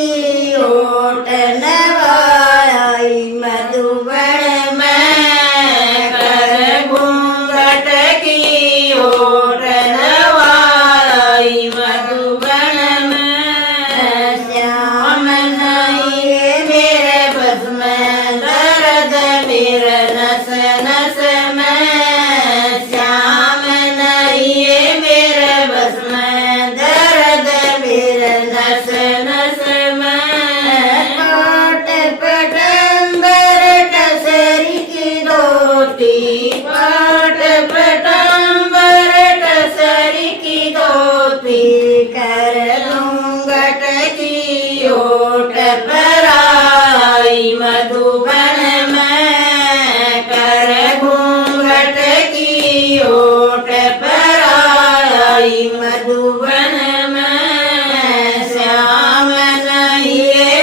की ओट नवाई मधुबन में कर घूंघट की ओट नवाई मधुबन में श्याम नहीं मेरे बस में दर्द मेरे नस नस में श्याम नहीं मेरे बस में दर्द मेरे नस नस में पाट पटंबर टसरी की धोती पाट पटंबर टसरी की धोती कर घूंघट की ओट पर आई मधुबन में कर घूंघट की ओट पर आई मधुबन में श्याम नहीं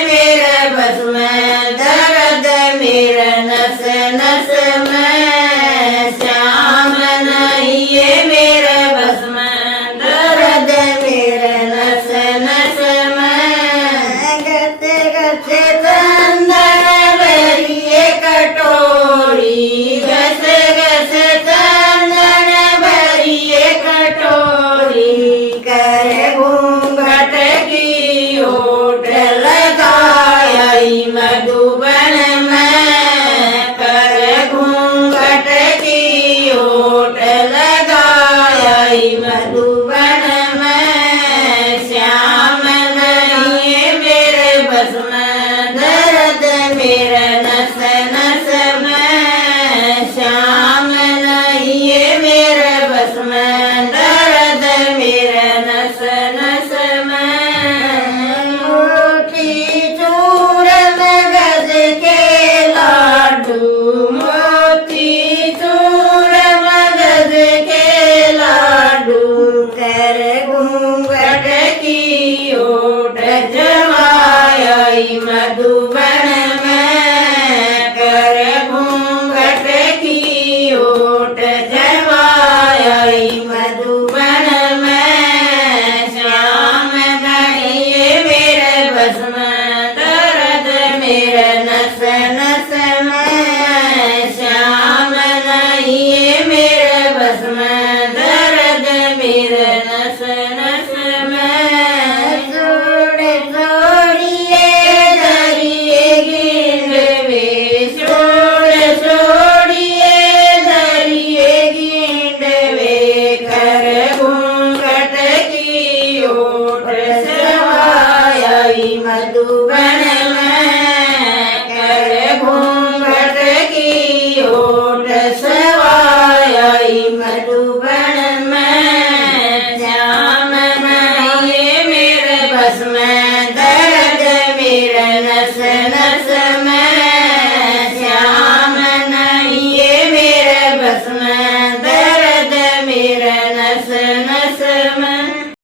मेरे बस में दर्द मेरे नस नस में श्याम नहीं मेरे बस में दर्द मेरे नस नस में गते गते चंदन भरिए कटोरी गसे गसे चंदन भरिए कटोरी कर घूंघट की ओट लगाई मधुबन में कर घूंघट की ओट लगाई मधुबन में श्याम नहीं मेरे बस में दर्द मेरे नस नस में श्याम नहीं मेरे बस में दर्द मेरे नस नस में मोती चूर मगज के लाडू मोती चूर मगज के लाडू कर घूंघट की ओट जमाई मधु